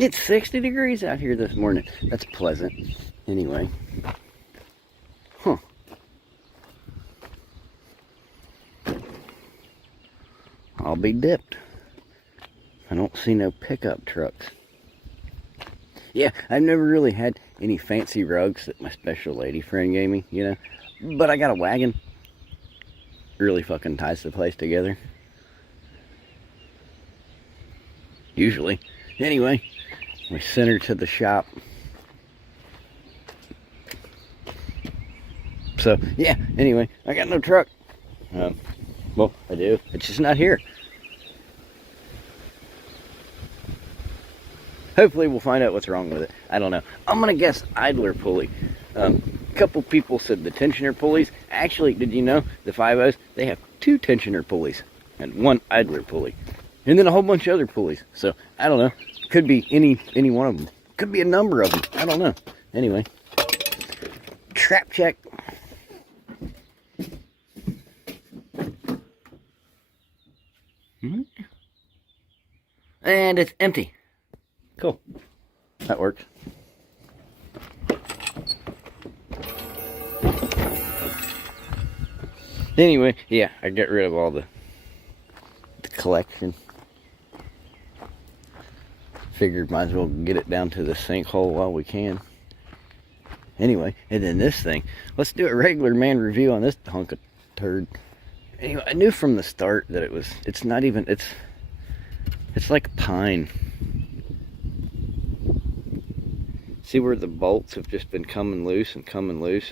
It's 60 degrees out here this morning. That's pleasant. Anyway. Huh. I'll be dipped. I don't see no pickup trucks. Yeah, I've never really had any fancy rugs that my special lady friend gave me, you know. But I got a wagon. Really fucking ties the place together. Usually. Anyway, we sent her to the shop. So, yeah, anyway, I got no truck. Well, I do. It's just not here. Hopefully we'll find out what's wrong with it. I don't know. I'm going to guess idler pulley. A couple people said the tensioner pulleys. Actually, did you know the 5.0s, they have 2 tensioner pulleys and 1 idler pulley. And then a whole bunch of other pulleys. So, I don't know. Could be any one of them. Could be a number of them. I don't know. Anyway. Trap check. And it's empty. Cool. That works. Anyway, yeah, I got rid of all the collection. Figured might as well get it down to the sinkhole while we can. Anyway, and then this thing. Let's do a regular man review on this hunk of turd. Anyway, I knew from the start that it's not even, it's like pine. See where the bolts have just been coming loose,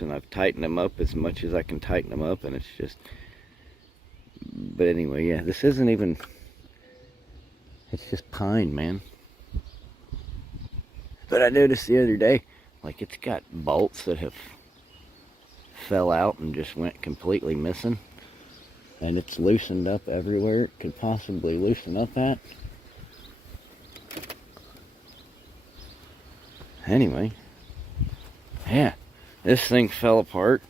and I've tightened them up as much as I can tighten them up, and it's just, but anyway, yeah, this isn't even, it's just pine, man. But I noticed the other day, like, it's got bolts that have fell out and just went completely missing, and it's loosened up everywhere it could possibly loosen up at. Anyway, yeah, this thing fell apart.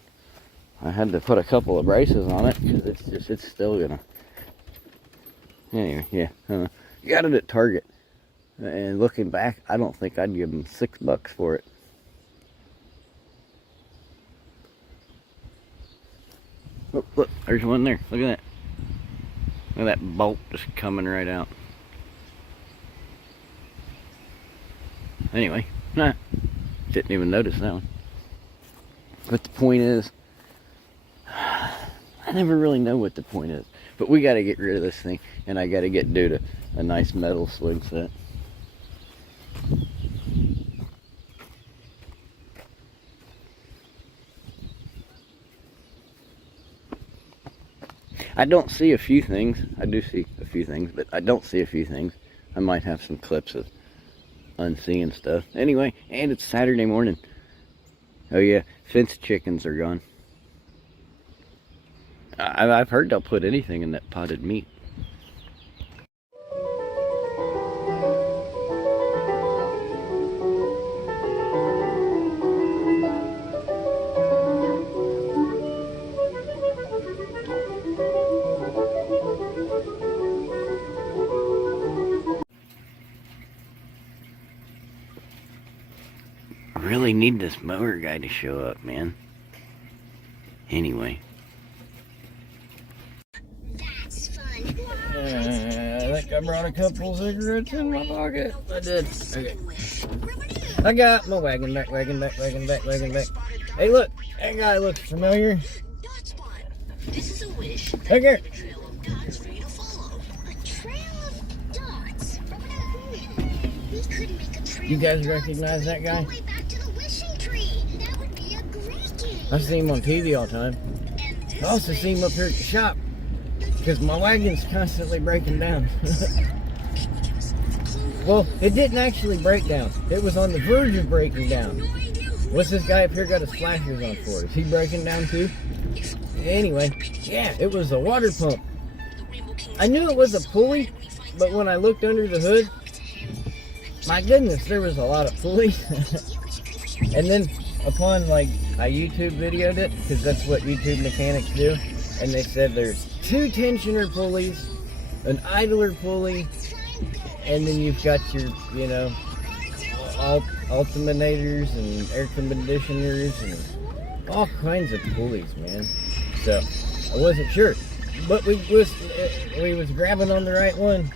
I had to put a couple of braces on it because it's still gonna. Anyway, yeah, got it at Target, and looking back, I don't think I'd give them $6 for it. Oh, look, there's one there. Look at that. Look at that bolt just coming right out. Anyway. Nah, didn't even notice that one. But the point is, I never really know what the point is. But we got to get rid of this thing, and I got to get dude a nice metal swing set. I don't see a few things. I do see a few things, but I don't see a few things. I might have some clips of unseeing stuff. Anyway, and it's Saturday morning. Oh yeah, fenced chickens are gone. I've heard they'll put anything in that potted meat. Really need this mower guy to show up, man. Anyway. That's fun. I think I brought a couple cigarettes in my pocket. I did. Okay. I got my wagon back. Hey, look. That guy looks familiar. This is a wish. Okay. A trail of dots for you to follow. A trail of dots? We could make a trail. You guys of recognize that guy? All the way back to the wishing tree. That would be a great game. I see him on TV all the time. I also see him up here at the shop because my wagon's constantly breaking down. Well, it didn't actually break down. It was on the verge of breaking down. What's this guy up here got his flashers on for? Is he breaking down too? Anyway, yeah, it was a water pump. I knew it was a pulley, but when I looked under the hood, my goodness, there was a lot of pulleys. And then upon, like, I YouTube videoed it, because that's what YouTube mechanics do, and they said there's 2 tensioner pulleys, an idler pulley, and then you've got your, you know, altimeters and air conditioners and all kinds of pulleys, man. So I wasn't sure, but we was grabbing on the right one.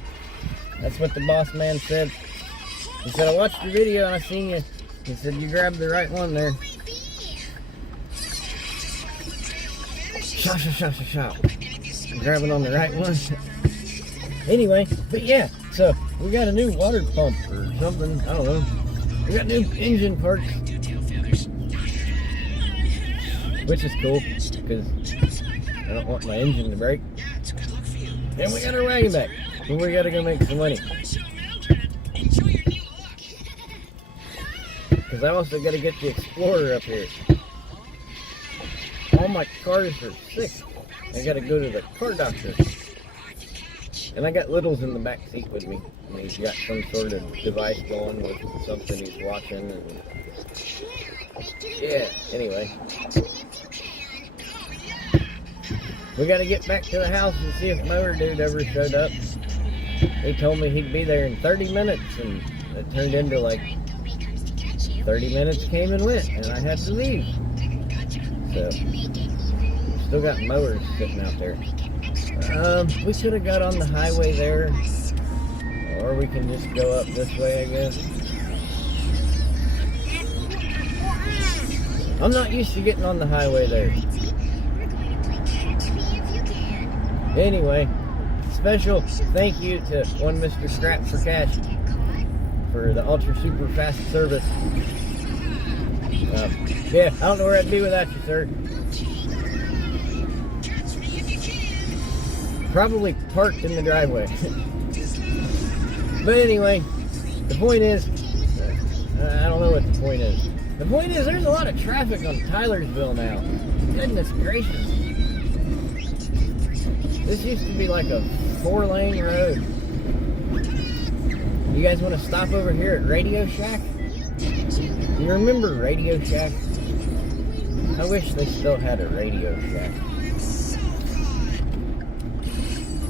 That's what the boss man said. He said, I watched your video and I seen you. He said, you grabbed the right one there. Shot. Grabbing on the right one. Anyway, but yeah, so we got a new water pump or something. I don't know. We got new engine parts, which is cool because I don't want my engine to break. And we got our wagon back, but we got to go make some money. Because I also got to get the Explorer up here. All my cars are sick. I got to go to the car doctor. And I got Littles in the back seat with me. And he's got some sort of device going with something he's watching. And yeah, anyway. We got to get back to the house and see if Mower Dude ever showed up. He told me he'd be there in 30 minutes. And it turned into like 30 minutes came and went. And I had to leave. So, still got mowers sitting out there. We should have got on the highway there, or we can just go up this way, I guess. I'm not used to getting on the highway there. Anyway, special thank you to one Mr. Scrap for Cash for the ultra super fast service. Yeah, I don't know where I'd be without you, sir. Probably parked in the driveway. But anyway, the point is, I don't know what the point is. The point is, there's a lot of traffic on Tylersville now. Goodness gracious. This used to be like a 4-lane road. You guys want to stop over here at Radio Shack? You remember Radio Shack? I wish they still had a Radio Shack.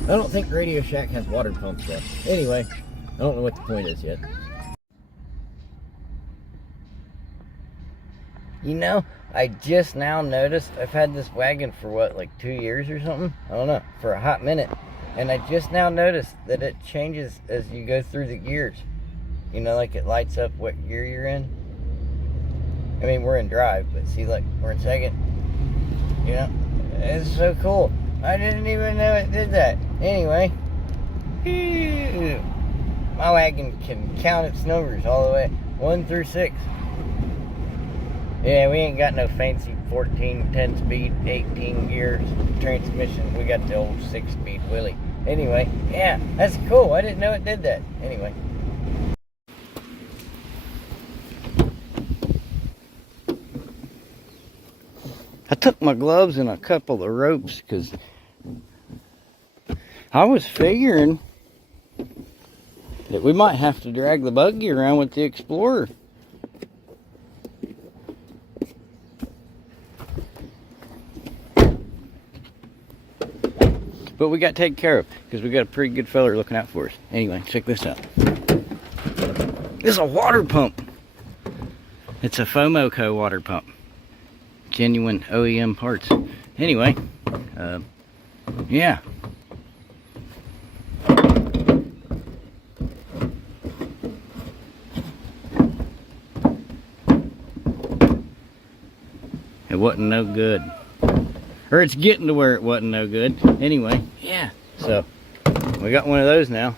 I don't think Radio Shack has water pumps yet. Anyway, I don't know what the point is yet. You know, I just now noticed I've had this wagon for what, like 2 years or something? I don't know, for a hot minute. And I just now noticed that it changes as you go through the gears. You know, like it lights up what gear you're in. I mean, we're in drive, but see, like, we're in second. You know, it's so cool. I didn't even know it did that. Anyway, my wagon can count its numbers all the way 1 through 6. Yeah, we ain't got no fancy 14, 10 speed, 18 gears transmission. We got the old 6-speed Willie. Anyway, yeah, that's cool. I didn't know it did that. Anyway. I took my gloves and a couple of ropes because I was figuring that we might have to drag the buggy around with the Explorer. But we got taken care of because we got a pretty good feller looking out for us. Anyway, check this out. This is a water pump. It's a Fomoco water pump. Genuine OEM parts. Anyway, yeah. It wasn't no good. Or it's getting to where it wasn't no good. Anyway, yeah. So, we got one of those now.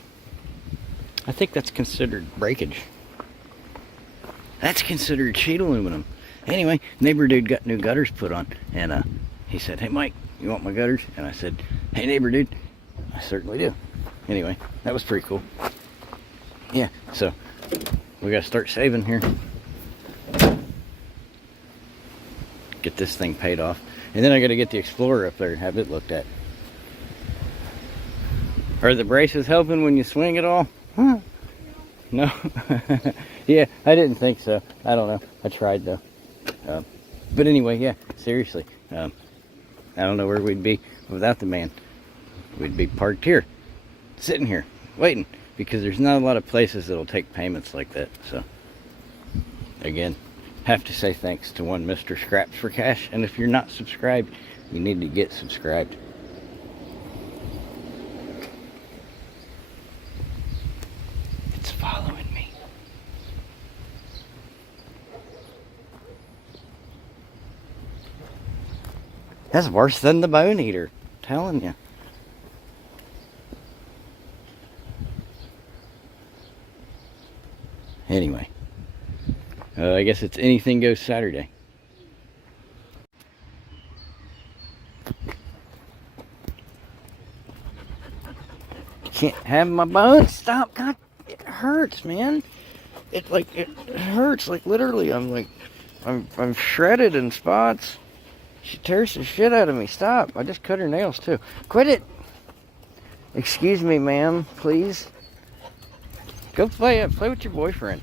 I think that's considered breakage. That's considered sheet aluminum. Anyway, neighbor dude got new gutters put on, and he said, "Hey Mike, you want my gutters?" And I said, "Hey neighbor dude, I certainly do." Anyway, that was pretty cool. Yeah, so we gotta start saving here. Get this thing paid off, and then I gotta get the Explorer up there and have it looked at. Are the braces helping when you swing at all? Huh? No. Yeah, I didn't think so. I don't know. I tried though. But anyway, yeah, seriously. I don't know where we'd be without the man. We'd be parked here, sitting here, waiting, because there's not a lot of places that'll take payments like that. So, again, have to say thanks to one Mr. Scraps for Cash. And if you're not subscribed, you need to get subscribed. It's following me. That's worse than the bone eater, I'm telling you. Anyway, I guess it's anything goes Saturday. Can't have my bones. Stop. God, it hurts, man. It hurts. Like literally, I'm shredded in spots. She tears the shit out of me. Stop. I just cut her nails too. Quit it. Excuse me, ma'am, please. Go play with your boyfriend.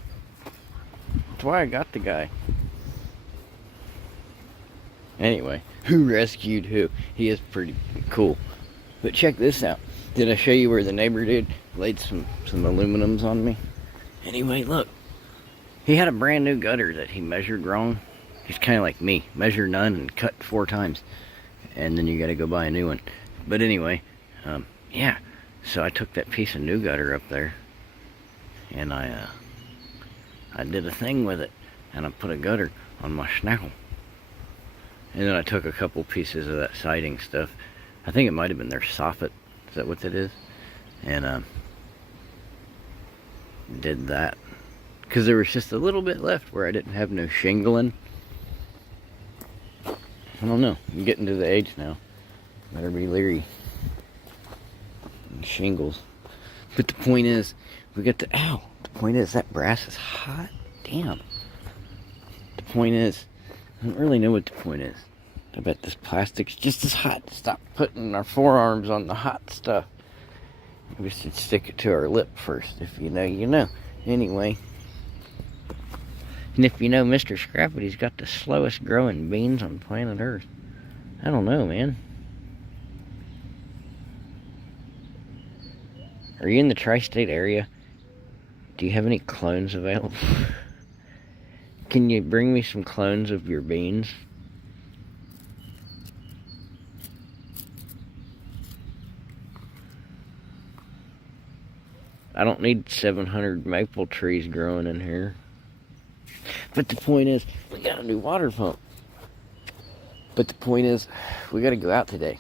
That's why I got the guy. Anyway, who rescued who? He is pretty cool. But check this out. Did I show you where the neighbor dude laid some aluminums on me? Anyway, look. He had a brand new gutter that he measured wrong. He's kind of like me. Measure none and cut 4 times. And then you got to go buy a new one. But anyway, yeah. So I took that piece of new gutter up there. And I did a thing with it. And I put a gutter on my schnackle. And then I took a couple pieces of that siding stuff. I think it might have been their soffit. Is that what that is? And did that. Because there was just a little bit left where I didn't have no shingling. I don't know. I'm getting to the age now. Better be leery. And shingles. But the point is, we got the... Ow! The point is, that brass is hot. Damn. The point is, I don't really know what the point is. I bet this plastic's just as hot. Stop putting our forearms on the hot stuff. We should stick it to our lip first. If you know, you know. Anyway. And if you know, Mr. Scrappity's got the slowest growing beans on planet Earth. I don't know, man. Are you in the tri-state area? Do you have any clones available? Can you bring me some clones of your beans? I don't need 700 maple trees growing in here. But the point is, we got a new water pump. But the point is, we got to go out today.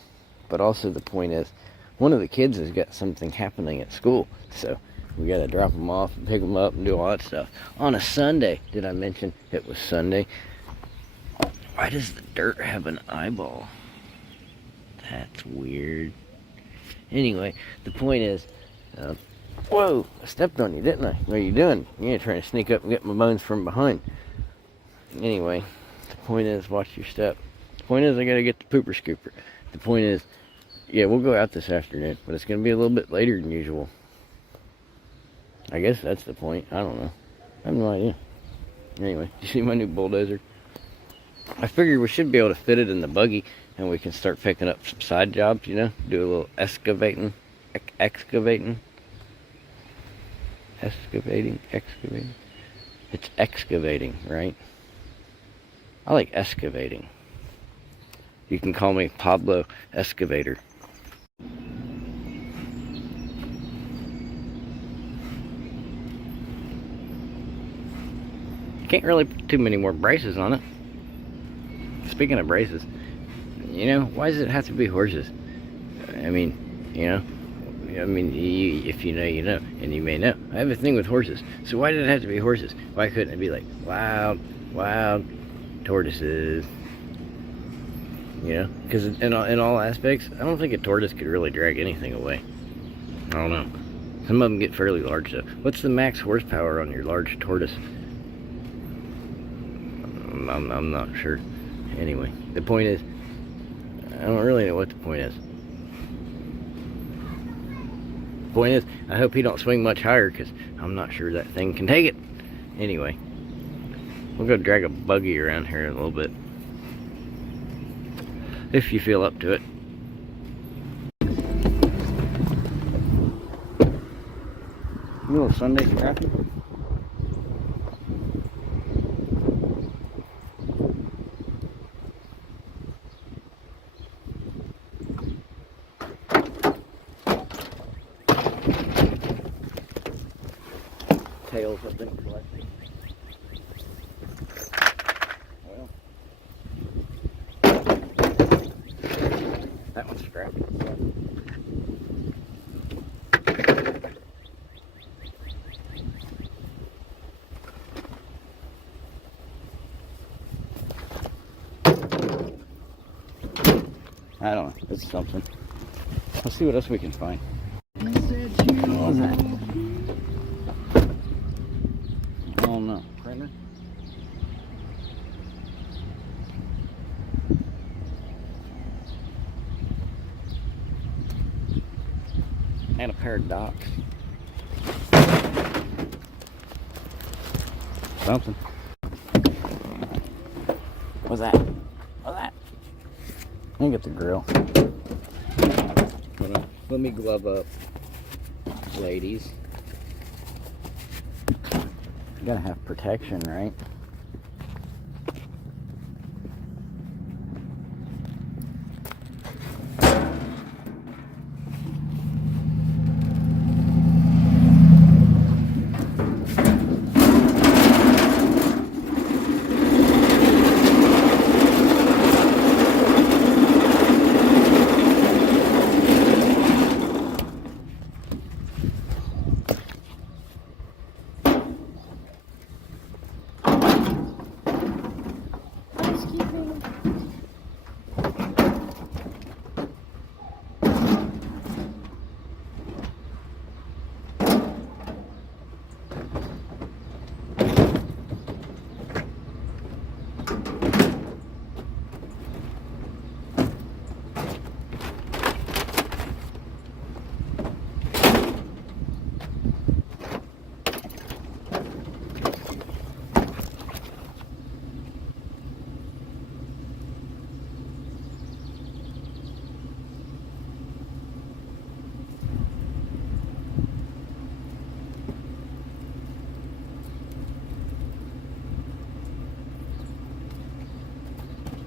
But also the point is, one of the kids has got something happening at school. So we got to drop them off and pick them up and do all that stuff. On a Sunday, did I mention it was Sunday? Why does the dirt have an eyeball? That's weird. Anyway, the point is, whoa, I stepped on you, didn't I? What are you doing? You're trying to sneak up and get my bones from behind. Anyway, the point is, watch your step. The point is, I gotta get the pooper scooper. The point is, yeah, we'll go out this afternoon, but it's gonna be a little bit later than usual. I guess that's the point. I don't know. I have no idea. Anyway, you see my new bulldozer? I figured we should be able to fit it in the buggy, and we can start picking up some side jobs, you know? Do a little excavating. Excavating. It's excavating, right? I like excavating. You can call me Pablo Excavator. Can't really put too many more braces on it. Speaking of braces, you know, why does it have to be horses? I mean, you know, if you know, you know, and you may know. I have a thing with horses. So why did it have to be horses? Why couldn't it be like wild tortoises? You know, because in all aspects, I don't think a tortoise could really drag anything away. I don't know. Some of them get fairly large though. What's the max horsepower on your large tortoise? I'm not sure. Anyway, the point is, I don't really know what the point is. Point is, I hope he don't swing much higher, because I'm not sure that thing can take it. Anyway, we'll go drag a buggy around here in a little bit, if you feel up to it. You little Sunday Scrappy. shells I've been collecting. Well, that one's scrappy. I don't know, it's something. Let's see what else we can find. What was that? Oh no, printer? And a pair of docks. Something. What's that? What's that? Let me get the grill. Hold on. Let me glove up, ladies. You gotta have protection, right?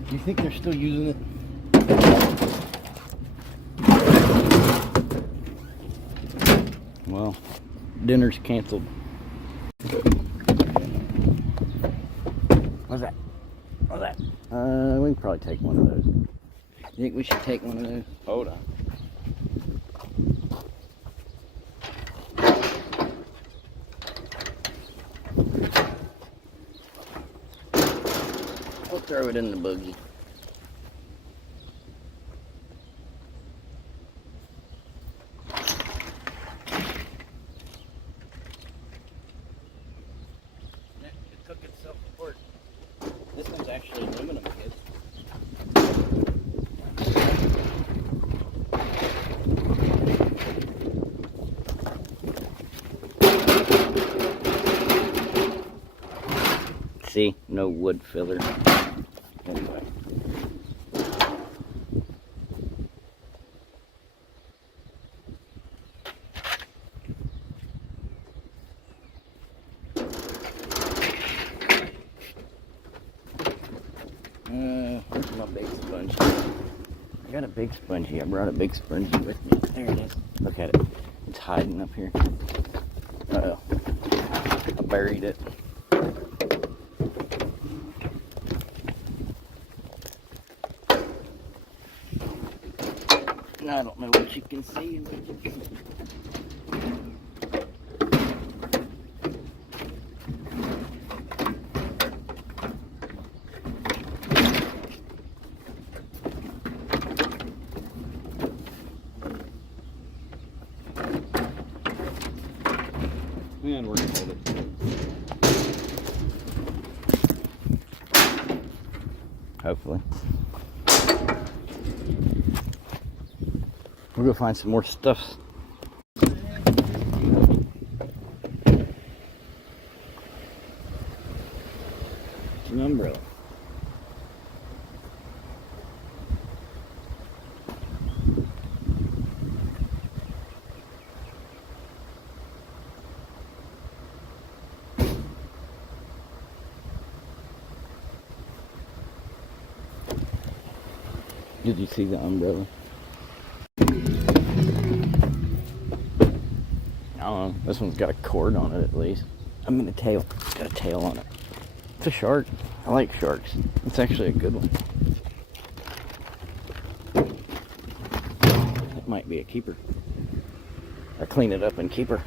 Do you think they're still using it? Well, dinner's canceled. What's that? What's that? We can probably take one of those. You think we should take one of those? Hold on. We'll throw it in the buggy. It took itself apart. This one's actually aluminum, kids. See, no wood filler. Anyway. Where's my big sponge? I got a big spongy. I brought a big spongy with me. There it is. Look at it. It's hiding up here. Uh-oh. I buried it. I don't know what you can see. And we're gonna hold it. Hopefully. We'll go find some more stuff. It's an umbrella. Did you see the umbrella? I don't know. This one's got a cord on it at least. I'm gonna tail. Got a tail on it. It's a shark. I like sharks. It's actually a good one. It might be a keeper. I clean it up and keep her.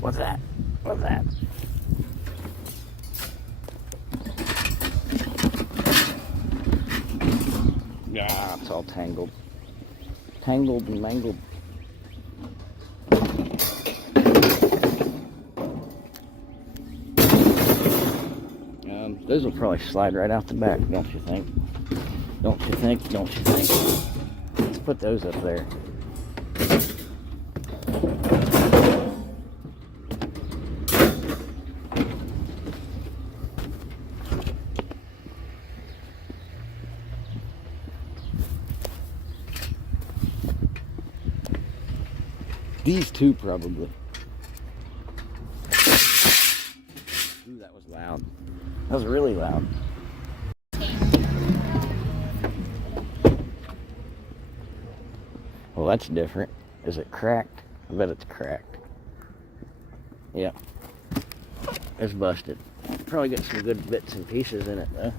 What's that? What's that? Ah, it's all tangled. Tangled and mangled. Those will probably slide right out the back, don't you think? Don't you think? Don't you think? Let's put those up there. These two probably. Ooh, that was loud. That was really loud. Well, that's different. Is it cracked? I bet it's cracked. Yep. It's busted. Probably got some good bits and pieces in it though.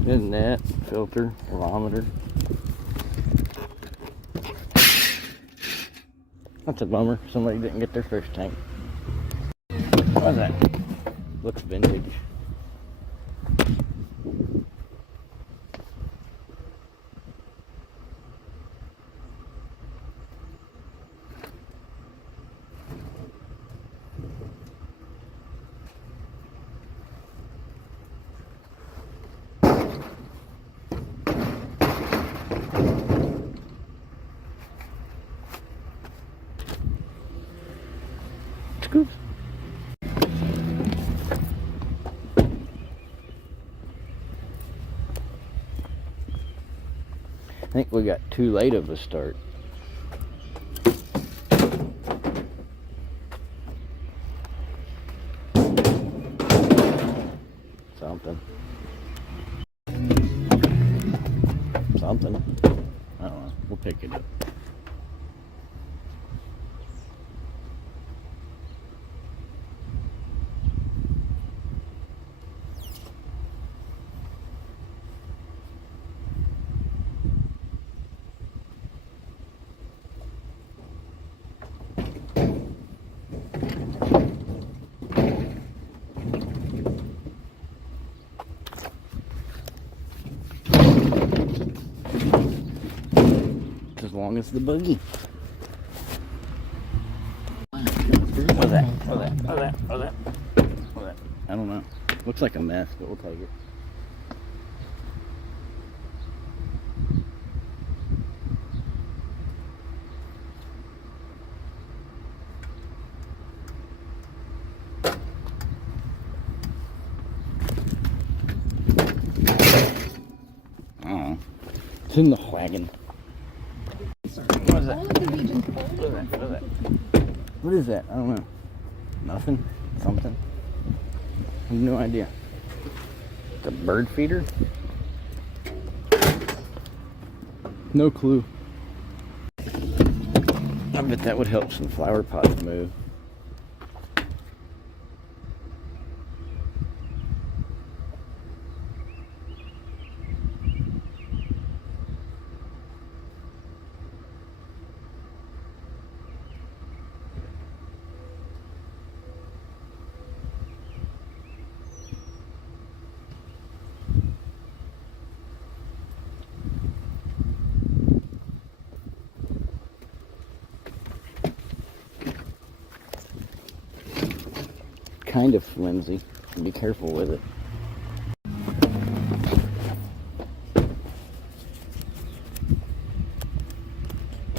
Isn't that? Filter, thermometer. That's a bummer. Somebody didn't get their first tank. What's that? Looks vintage. Scoops. I think we got too late of a start. Something. Something. I don't know. We'll pick it up. As long as the buggy. What's that? What's that? What's that? What's that? What's that? I don't know. Looks like a mess, but we'll take it. I don't know. It's in the wagon. What is that? What is that? What is that? What is that? I don't know. Nothing? Something? I have no idea. It's a bird feeder? No clue. I bet that would help some flower pots move. Kind of flimsy. Be careful with it.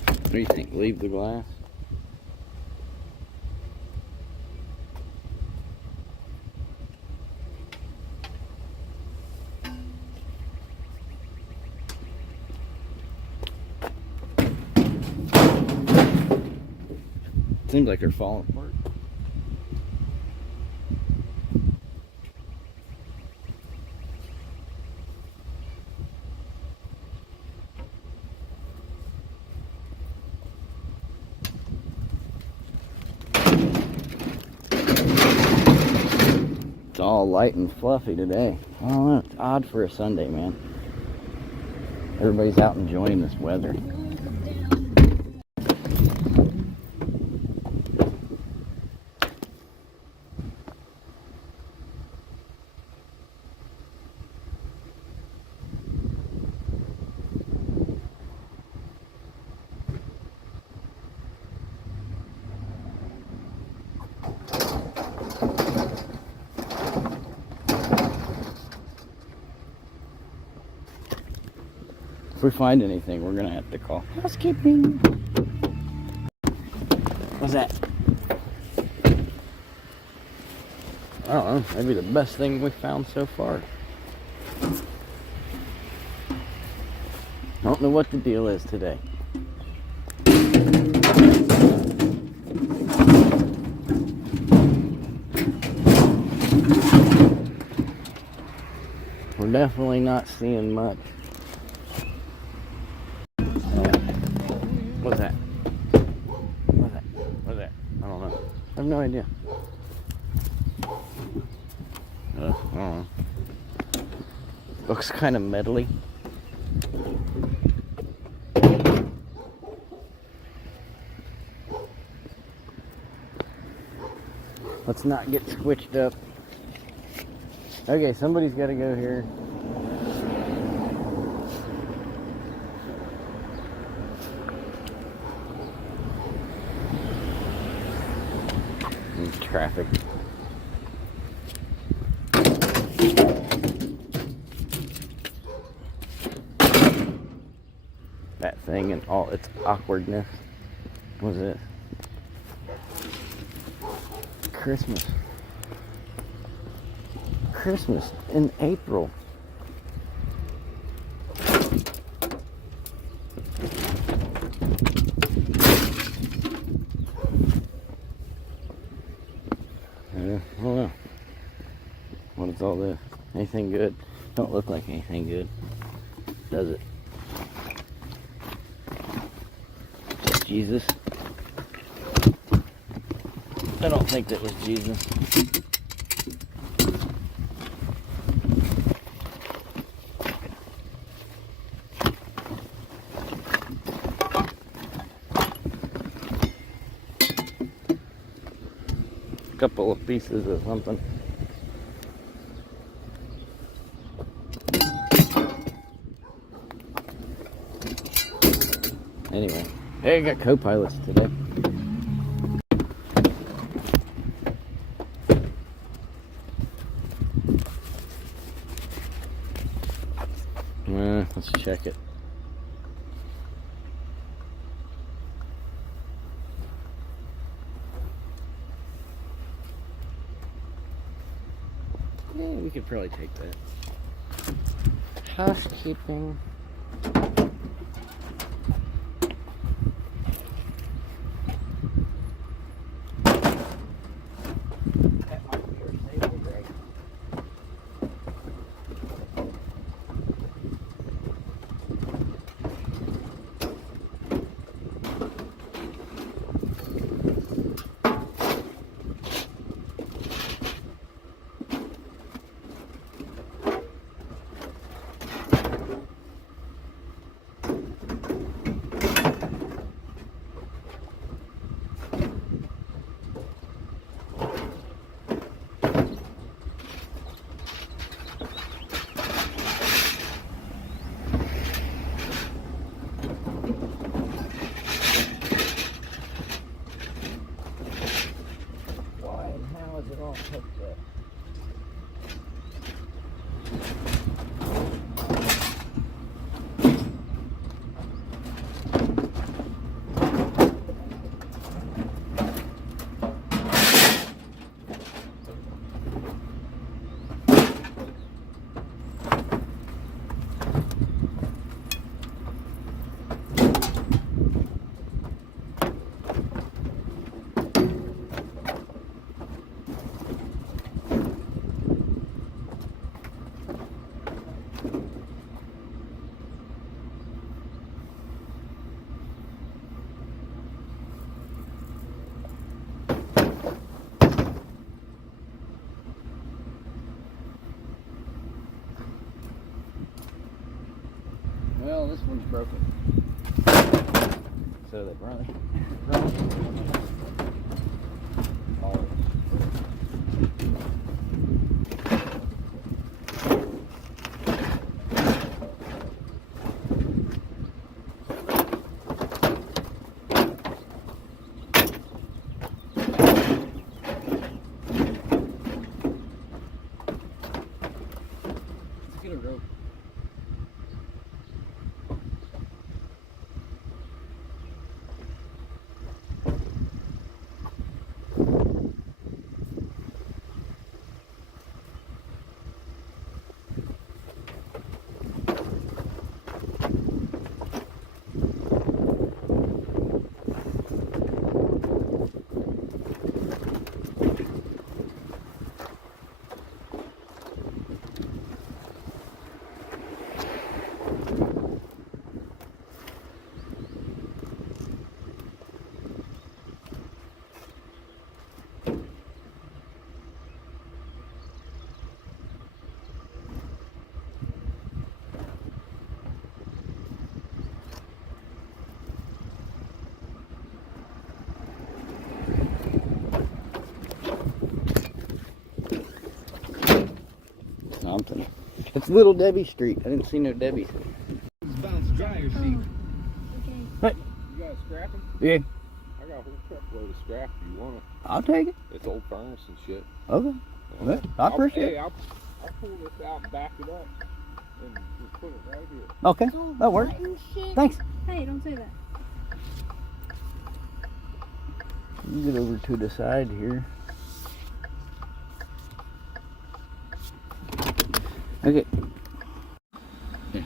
What do you think? Leave the glass? Seems like they're falling apart. It's all light and fluffy today. I don't know, it's odd for a Sunday, man. Everybody's out enjoying this weather. If we find anything, we're gonna have to call housekeeping. What's that? I don't know, maybe the best thing we found so far. I don't know what the deal is today. We're definitely not seeing much. What's that? What's that? What's that? I don't know. I have no idea. I don't know. Looks kind of metally. Let's not get switched up. Okay, somebody's got to go here. Traffic. That thing and all its awkwardness. What is this? Christmas. Christmas in April. I don't know. What is all this? Anything good? Don't look like anything good, does it? Jesus? I don't think that was Jesus. Couple of pieces of something. Anyway, hey, I got co-pilots today. Let's check it. Yeah, we could probably take that. Housekeeping. Oh, this one's broken. So that run. Let's get a rope. Something. It's Little Debbie Street. I didn't see no Debbie's. It's bounce dryer seat. Okay. What? You got a Scrappy? Yeah. I got a whole truckload of scrap. You want it? I'll take it. It's old furnace and shit. Okay. Well, I appreciate it. I'll pull this out and back it up and just put it right here. Okay. That works. Button shit. Thanks. Hey, don't say that. You get over to the side here. Okay. Yeah.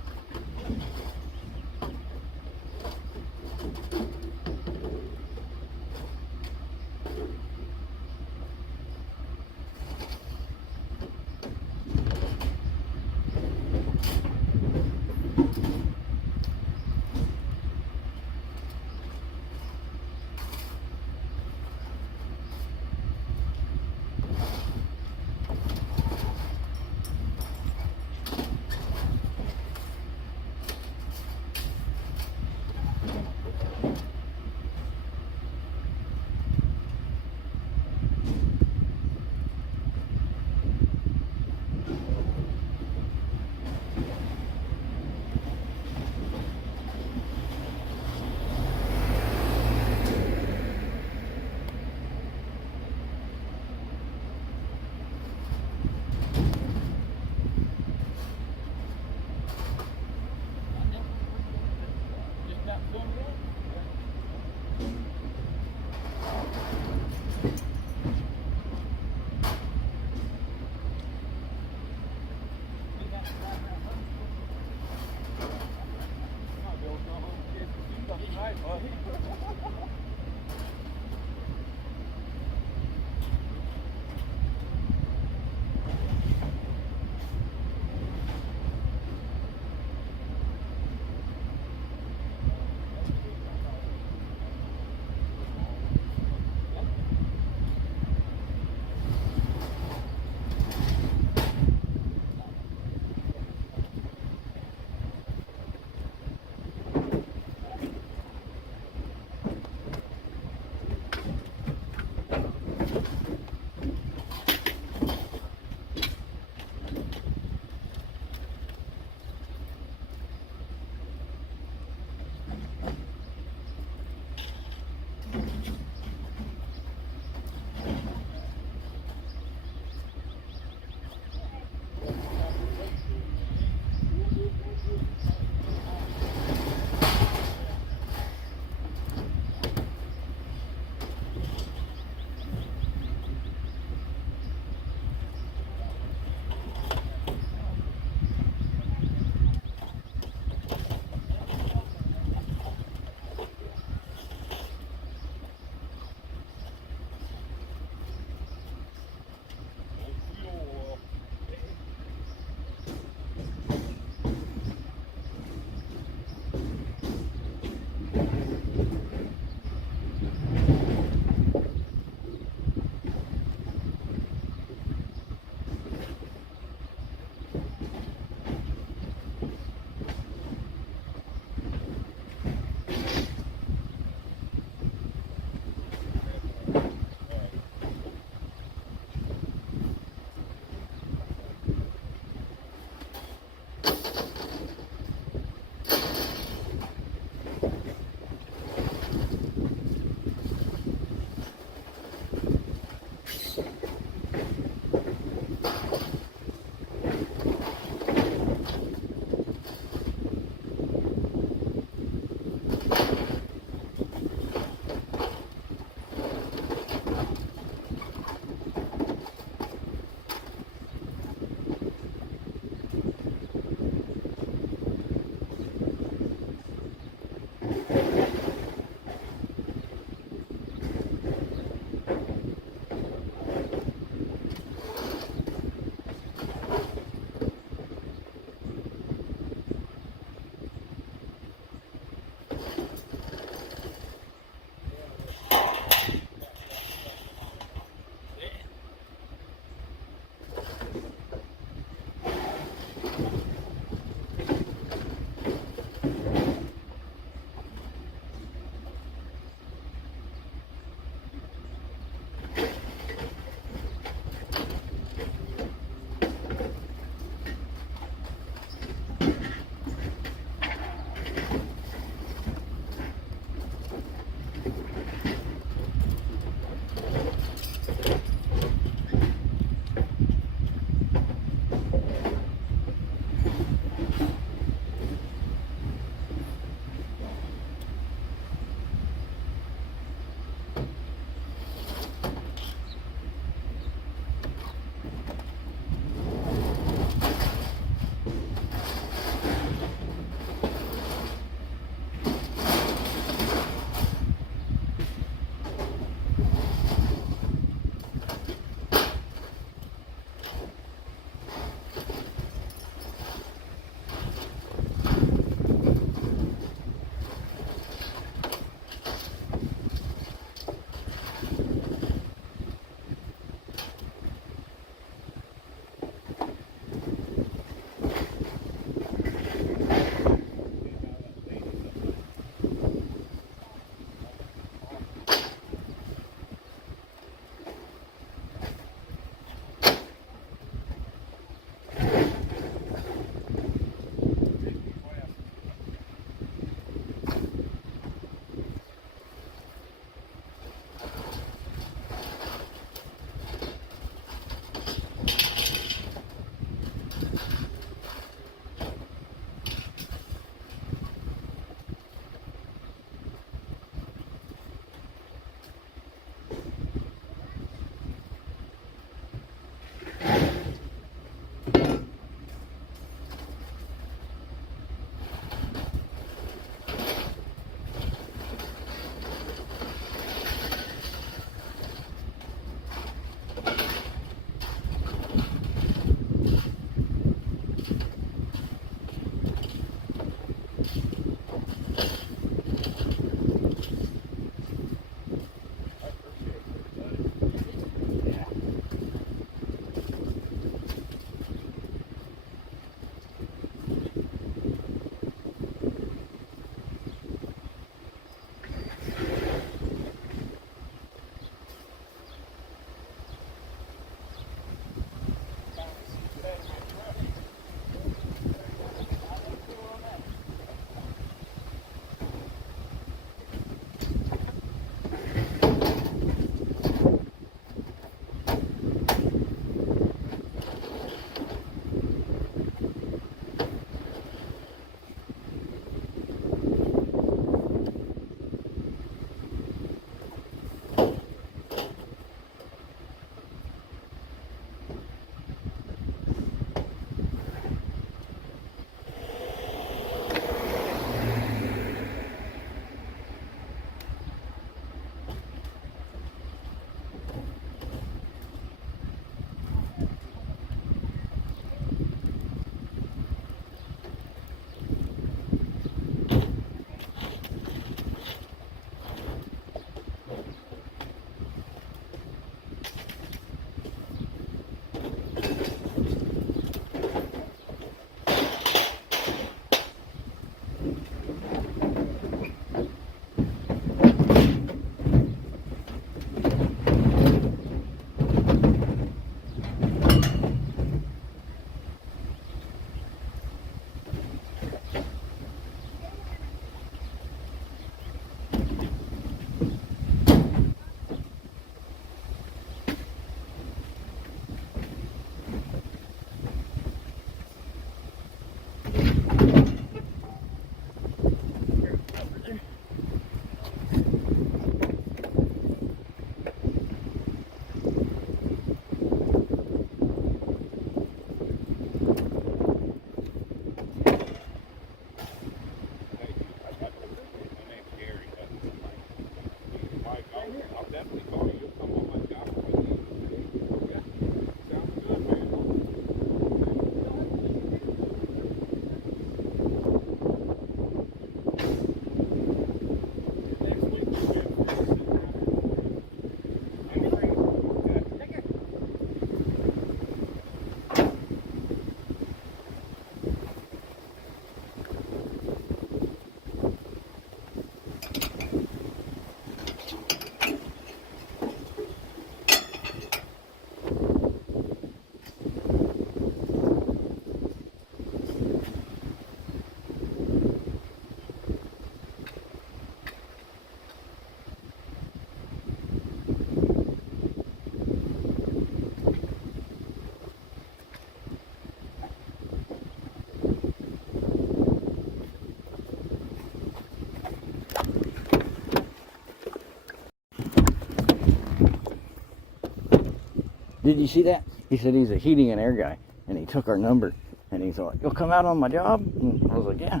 Did you see that? He said he's a heating and air guy, and he took our number, and he's like, "You'll come out on my job?" And I was like, "Yeah."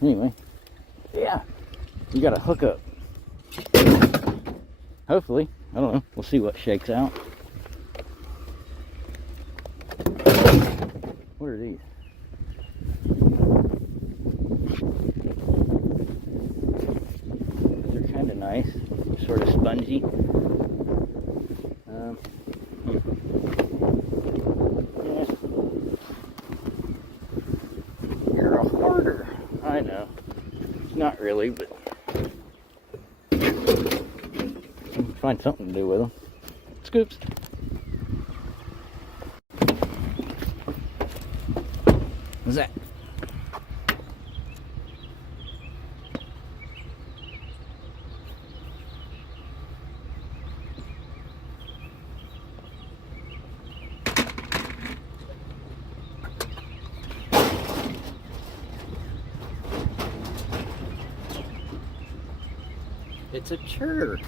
Anyway, yeah, you got a hookup. Hopefully, I don't know. We'll see what shakes out. What are these? They're kind of nice, sort of spongy. Yeah. You're a hoarder. I know. Not really, but find something to do with them. Scoops. What's that? It's a chur.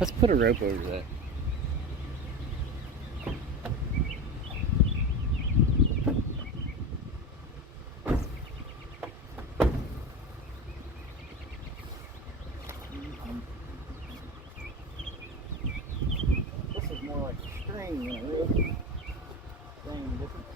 Let's put a rope over that. This is more like a string than a rope. String different.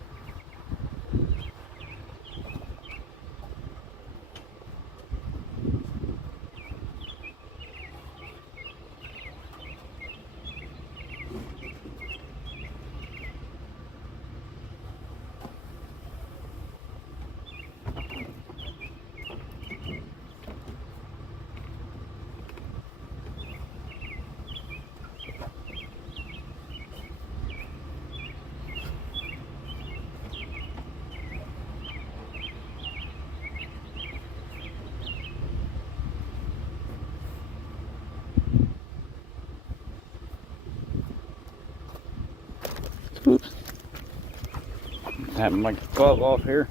Oops. Having my glove off here.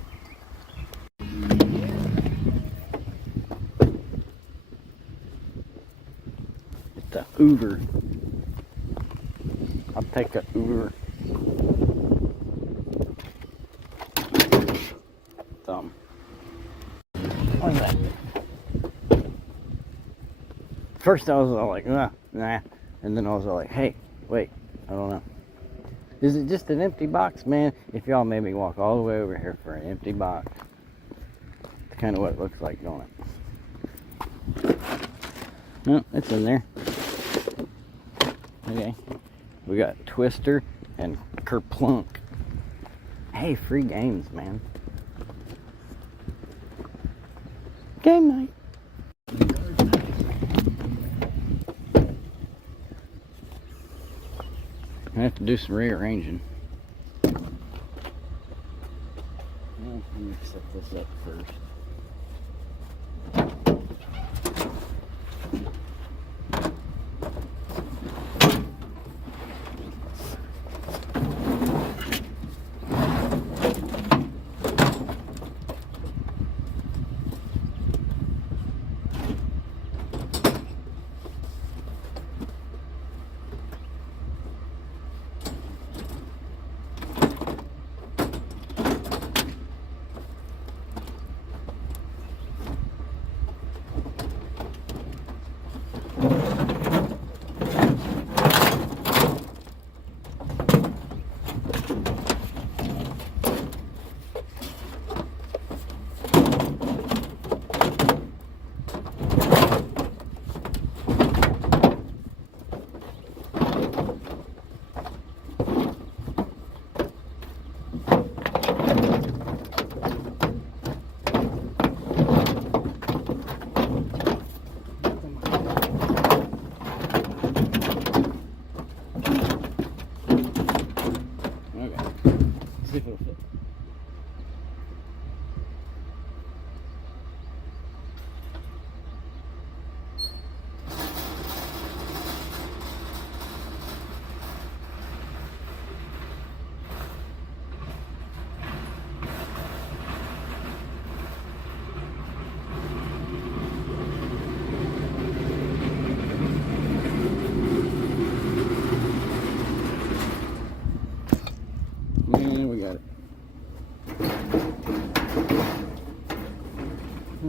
It's a Uber. I'll take a Uber. What is that? First I was all like, nah. And then I was all like, hey, wait, I don't know. Is it just an empty box, man? If y'all made me walk all the way over here for an empty box. It's kind of what it looks like, don't it? No, it's in there. Okay. We got Twister and Kerplunk. Hey, free games, man. Game night. I have to do some rearranging. Well, let me set this up first.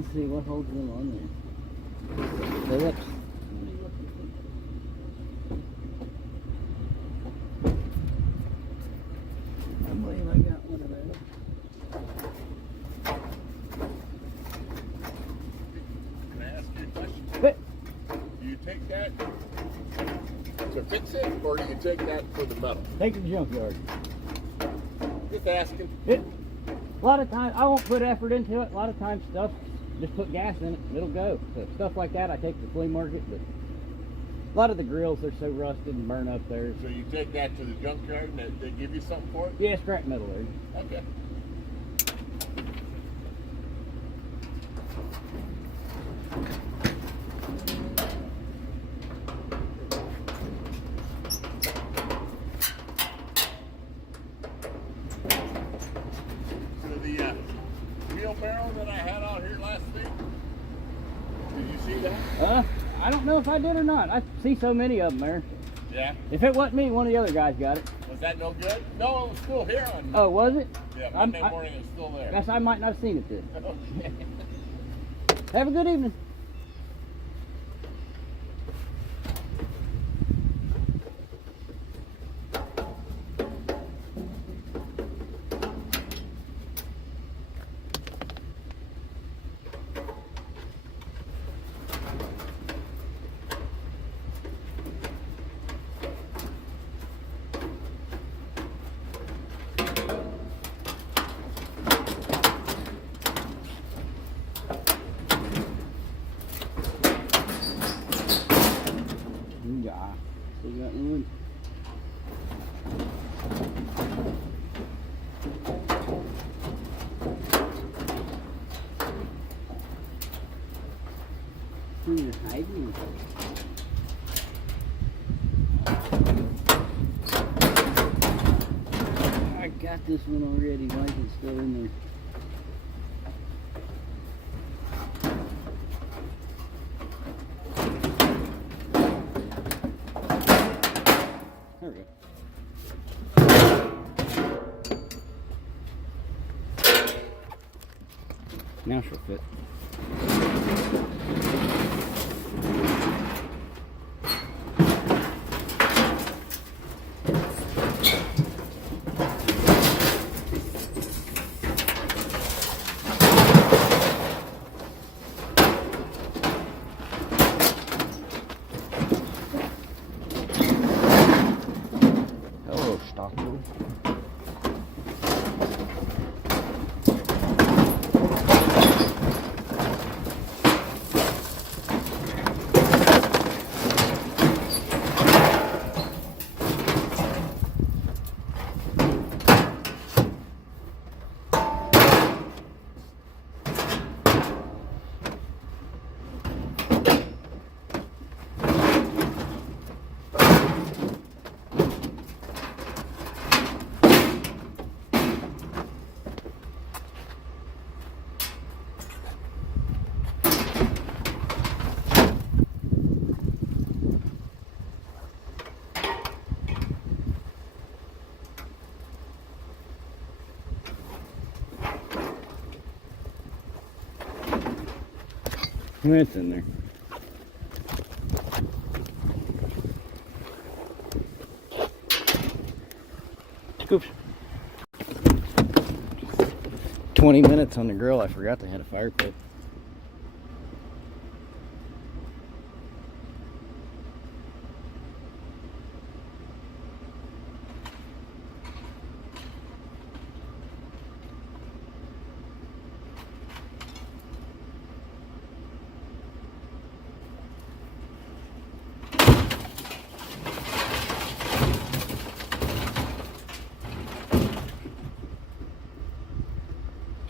Let's see what holds them on there. Phillips. I believe I got one of those. Can I ask you a question? But Do you take that to fix it, or do you take that for the metal? take it to the junkyard. Just asking. A lot of times I won't put effort into it. A lot of times stuff, just put gas in it and it'll go. So stuff like that I take to the flea market, but a lot of the grills, they're so rusted and burn up there. So you take that to the junkyard and they give you something for it? Yeah, scrap metal there. Okay. So the wheelbarrow that I had out here last week, did you see that? I don't know if I did or not. I see so many of them there. Yeah. If it wasn't me, one of the other guys got it. Was that no good? No, it was still here on. Oh, was it? Yeah, Monday morning it was still there. Guess I might not have seen it then. Okay. Have a good evening. Yeah, still got one. You're hiding. I got this one already. Why is it still in there? There we go. Now she'll fit. Hello, Stockwell. It's in there. Oops. 20 minutes on the grill. I forgot they had a fire pit.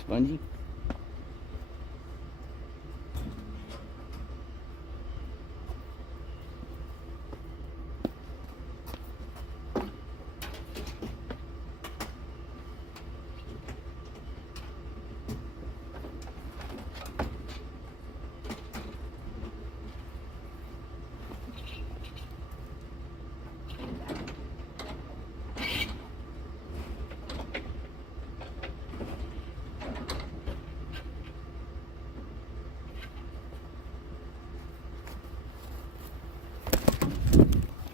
Spongy.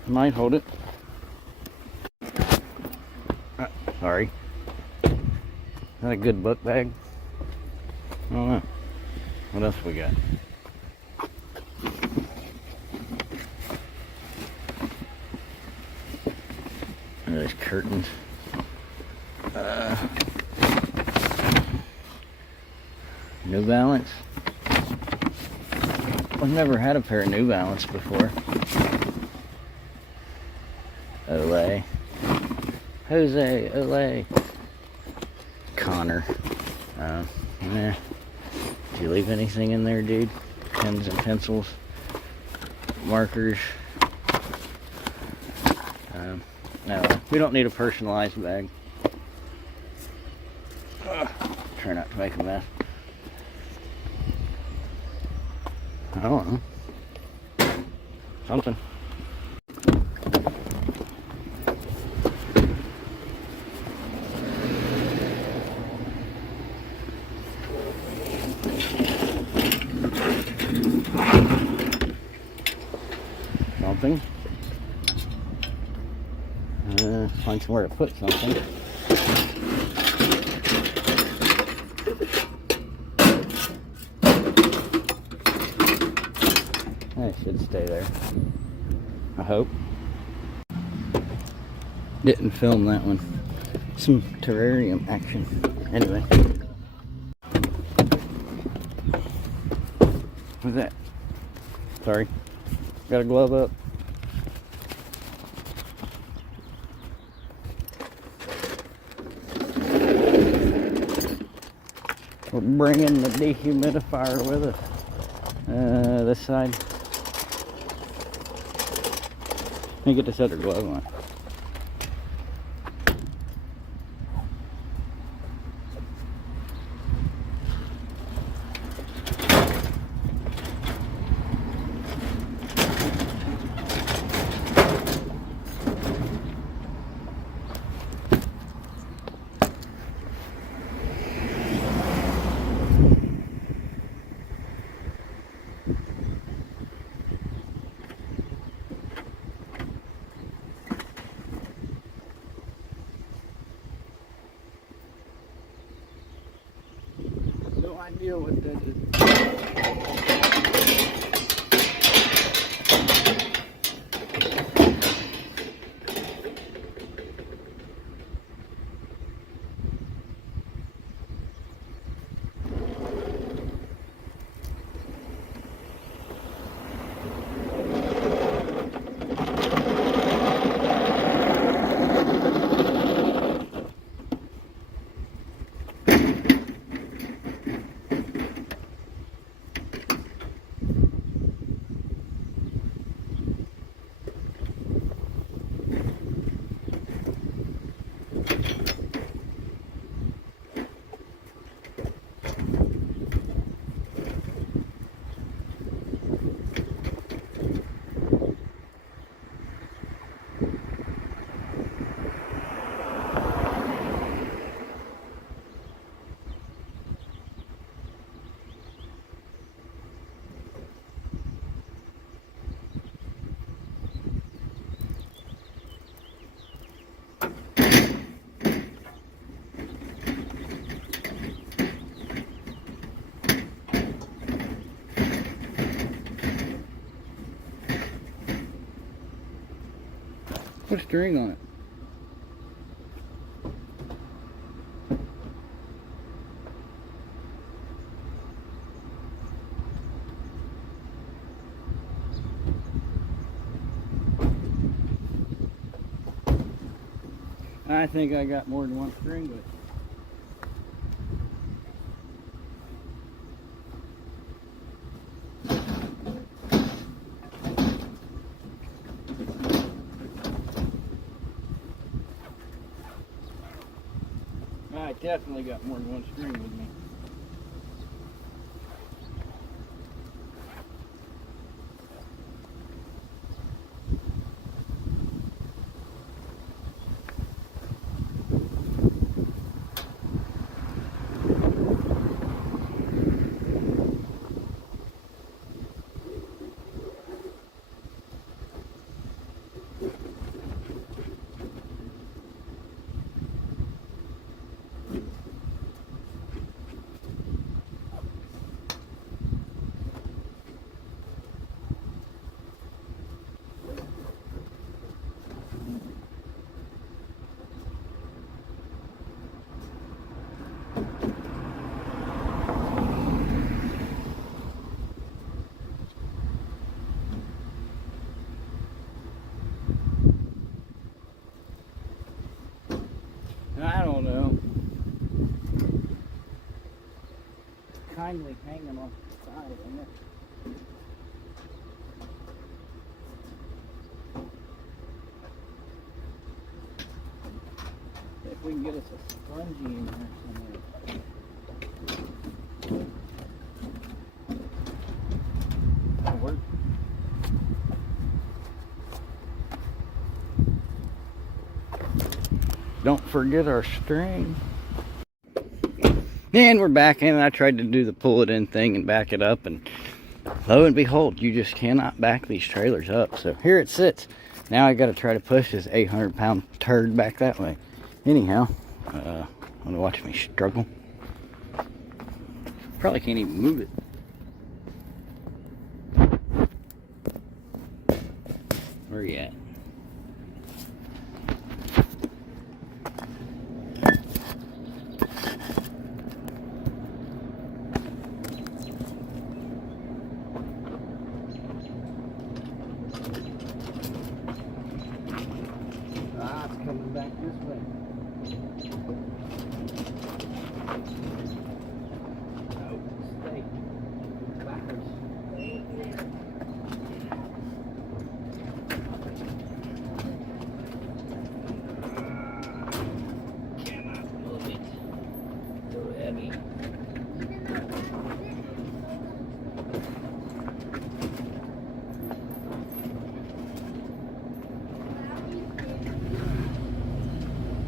Might hold it. Sorry. Is that a good book bag? I don't know. What else we got? There's curtains. New Balance. I've never had a pair of New Balance before. Olay. Jose, Olay. Connor. Nah. Did you leave anything in there, dude? Pens and pencils. Markers. No, we don't need a personalized bag. Try not to make a mess. I don't know. Something. Something. Find somewhere to put something. It should stay there. I hope. Didn't film that one. Some terrarium action. Anyway. What's that? Sorry. Got a glove up. We're bringing the dehumidifier with us. This side. Let me get this other glove on. No idea what that is. Put a string on it. I think I got more than one string, but I definitely got more than one string with me. kindly hanging off the side, isn't it? If we can get us a spongy in there somewhere. That'll work. Don't forget our string. And we're back in. I tried to do the pull it in thing and back it up, and lo and behold, you just cannot back these trailers up. So here it sits. Now I got to try to push this 800-pound turd back that way. Anyhow, wanna watch me struggle? Probably can't even move it. Where you at? Ah, it's coming back this way. Oh, stay backwards. Cannot move it. So heavy.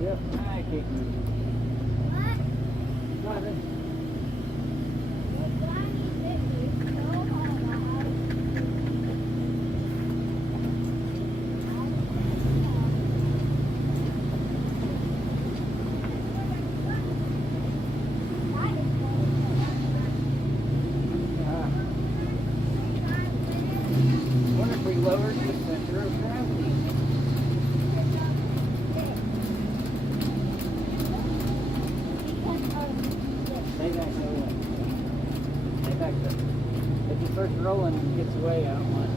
Yep, I can't move it. Nothing. Wonder if we lowered the center of gravity. Stay back there. Stay back there. If it starts rolling and gets away, I don't want it.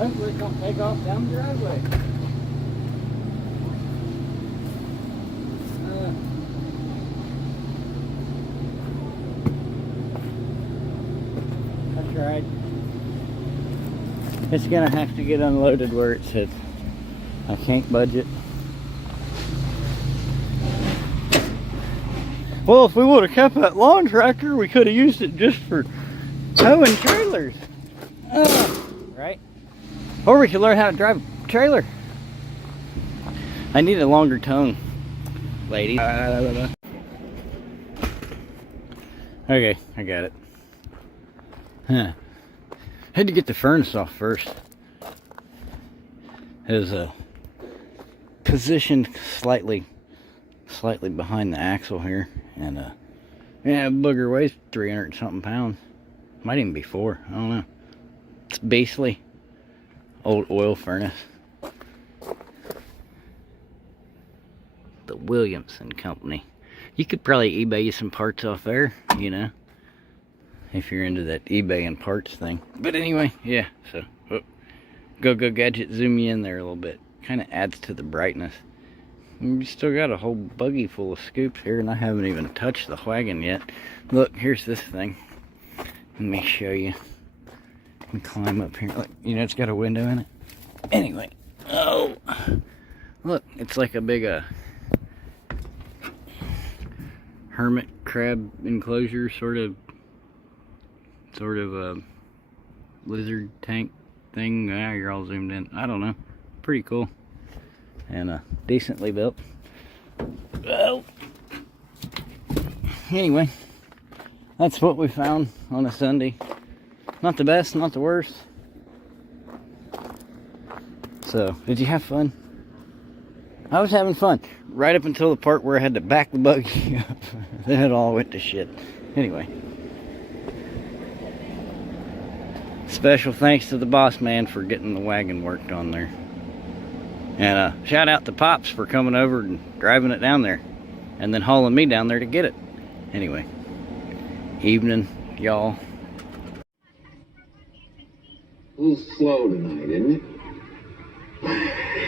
Hopefully it's going to take off down the driveway. I tried. It's going to have to get unloaded where it sits. I can't budge it. Well, if we would have kept that lawn tractor, we could have used it just for towing trailers. Right? Or we could learn how to drive a trailer. I need a longer tongue, ladies. Okay, I got it. Huh. Had to get the furnace off first. It was positioned slightly behind the axle here, and yeah, booger weighs 300 something pounds. Might even be 4. I don't know. It's basically old oil furnace. The Williamson Company. You could probably eBay you some parts off there, you know, if you're into that eBay and parts thing. But anyway, yeah, so go gadget, zoom you in there a little bit. Kind of adds to the brightness. We still got a whole buggy full of scoops here, and I haven't even touched the wagon yet. Look, here's this thing. Let me show you. And climb up here. Look, you know, it's got a window in it. Anyway, oh, look, it's like a big hermit crab enclosure, sort of lizard tank thing. Ah, you're all zoomed in. I don't know. Pretty cool. And decently built. Well, anyway, that's what we found on a Sunday. Not the best, not the worst. So, did you have fun? I was having fun. Right up until the part where I had to back the buggy up. Then it all went to shit. Anyway. Special thanks to the boss man for getting the wagon worked on there. And shout out to Pops for coming over and driving it down there. And then hauling me down there to get it. Anyway, evening, y'all. A little slow tonight, isn't it?